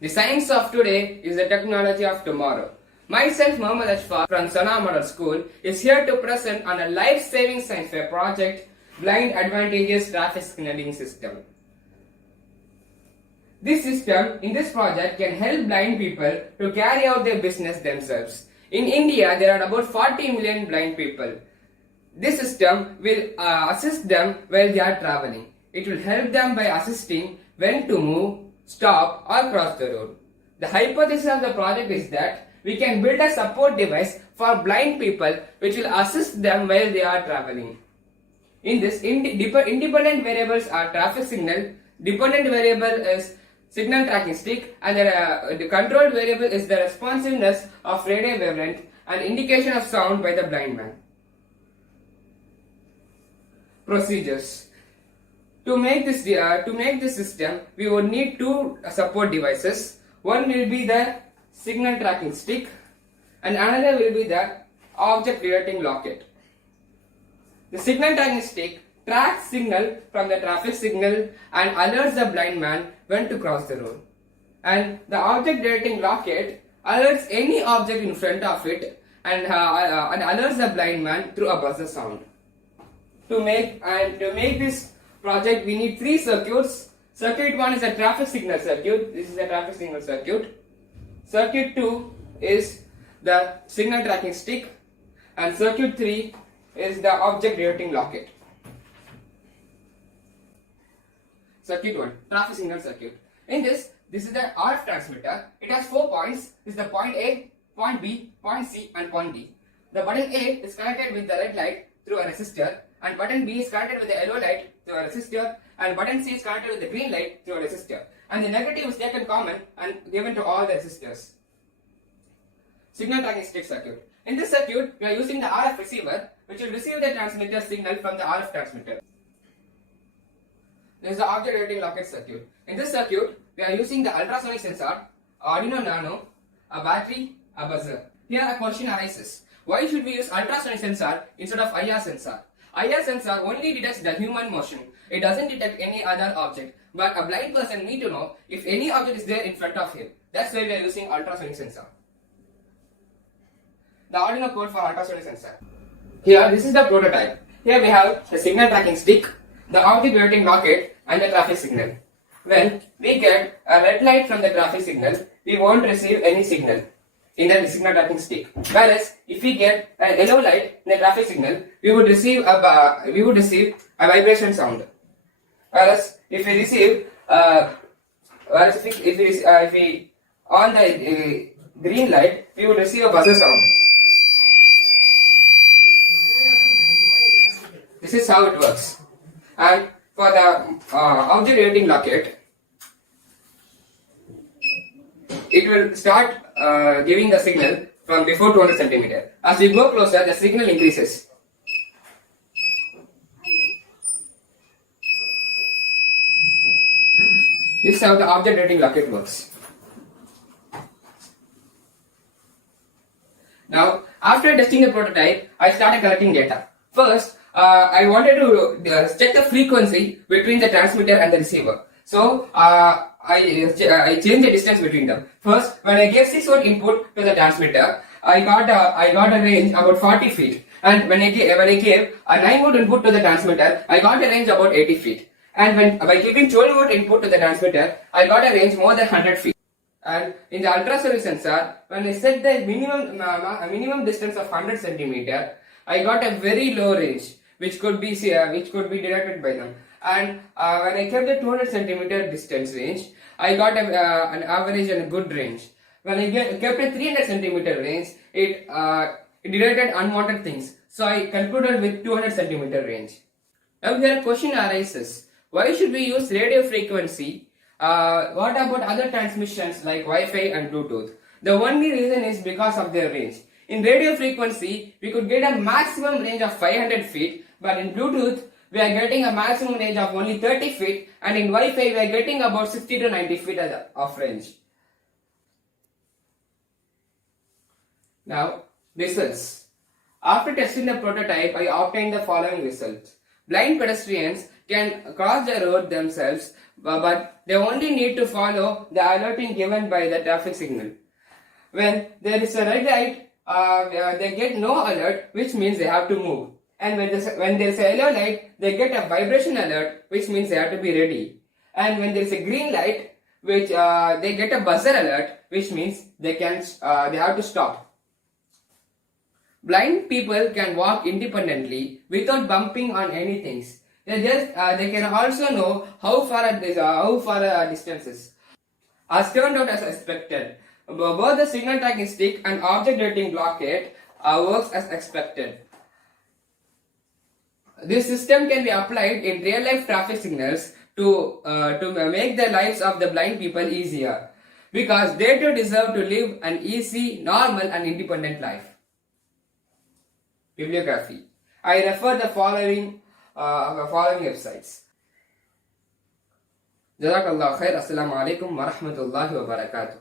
The science of today is the technology of tomorrow. Myself, Mohammed Ashfaq from Sana Model School, is here to present on a life-saving science fair project, Blind Advantages Traffic Signaling System. This system in this project can help blind people to carry out their business themselves. In India, there are about 40 million blind people. This system will assist them while they are traveling. It will help them by assisting when to move, stop or cross the road. The hypothesis of the project is that we can build a support device for blind people which will assist them while they are traveling. In this, independent variables are traffic signal, dependent variable is signal tracking stick, and the controlled variable is the responsiveness of radio wavelength and indication of sound by the blind man. Procedures. To make this system, we would need two support devices. One will be the signal tracking stick, and another will be the object detecting locket. The signal tracking stick tracks signal from the traffic signal and alerts the blind man when to cross the road. And the object detecting locket alerts any object in front of it and alerts the blind man through a buzzer sound. To make this project, we need three circuits. Circuit 1 is a traffic signal circuit. This is a traffic signal circuit. Circuit 2 is the signal tracking stick, and circuit 3 is the object detecting locket. Circuit 1, traffic signal circuit. In this is the RF transmitter. It has 4 points. This is the point A, point B, point C and point D. The button A is connected with the red light through a resistor, and button B is connected with the yellow light through a resistor, and button C is connected with the green light through a resistor. And the negative is taken common and given to all the resistors. Signal tracking stick circuit. In this circuit, we are using the RF receiver, which will receive the transmitter signal from the RF transmitter. This is the object detecting locket circuit. In this circuit, we are using the ultrasonic sensor, Arduino Nano, a battery, a buzzer. Here a question arises. Why should we use ultrasonic sensor instead of IR sensor? IR sensor only detects the human motion. It doesn't detect any other object. But a blind person needs to know if any object is there in front of him. That's why we are using ultrasonic sensor. The Arduino code for ultrasonic sensor. Here, this is the prototype. Here we have the signal tracking stick, the object detecting locket and the traffic signal. When we get a red light from the traffic signal, we won't receive any signal in the signal tracking stick. Whereas if we get a yellow light in the traffic signal, we would receive a vibration sound. Whereas if we receive if we on the green light, we would receive a buzzer sound. This is how it works. And for the object detecting locket, it will start giving the signal from before 200 cm. As we go closer, the signal increases. This is how the object detecting locket works. Now, after testing the prototype, I started collecting data. First, I wanted to check the frequency between the transmitter and the receiver. So, I changed the distance between them. First, when I gave 6 volt input to the transmitter, I got a range about 40 feet. And when I gave a 9 volt input to the transmitter, I got a range about 80 feet. And by giving 12 volt input to the transmitter, I got a range more than 100 feet. And in the ultrasonic sensor, when I set the minimum distance of 100 centimeter, I got a very low range, which could be detected by them. And when I kept the 200 centimeter distance range, I got an average and a good range. When I kept a 300 centimeter range, it detected unwanted things. So I concluded with 200 centimeter range. Now here a question arises. Why should we use radio frequency? What about other transmissions like Wi-Fi and Bluetooth? The only reason is because of their range. In radio frequency, we could get a maximum range of 500 feet, but in Bluetooth, we are getting a maximum range of only 30 feet, and in Wi-Fi, we are getting about 60 to 90 feet of range. Now, results. After testing the prototype, I obtained the following results. Blind pedestrians can cross the road themselves but they only need to follow the alerting given by the traffic signal. When there is a red light, they get no alert, which means they have to move. And when there is a yellow light, they get a vibration alert, which means they have to be ready. And when there is a green light, which they get a buzzer alert, which means they have to stop. Blind people can walk independently without bumping on anything. They can also know how far distances. As turned out as expected, both the signal tracking stick and object detecting blockade works as expected. This system can be applied in real-life traffic signals to make the lives of the blind people easier, because they too deserve to live an easy, normal and independent life. Bibliography. I refer the following websites. Jazakallah khair. Assalamu alaikum wa rahmatullahi wa barakatuh.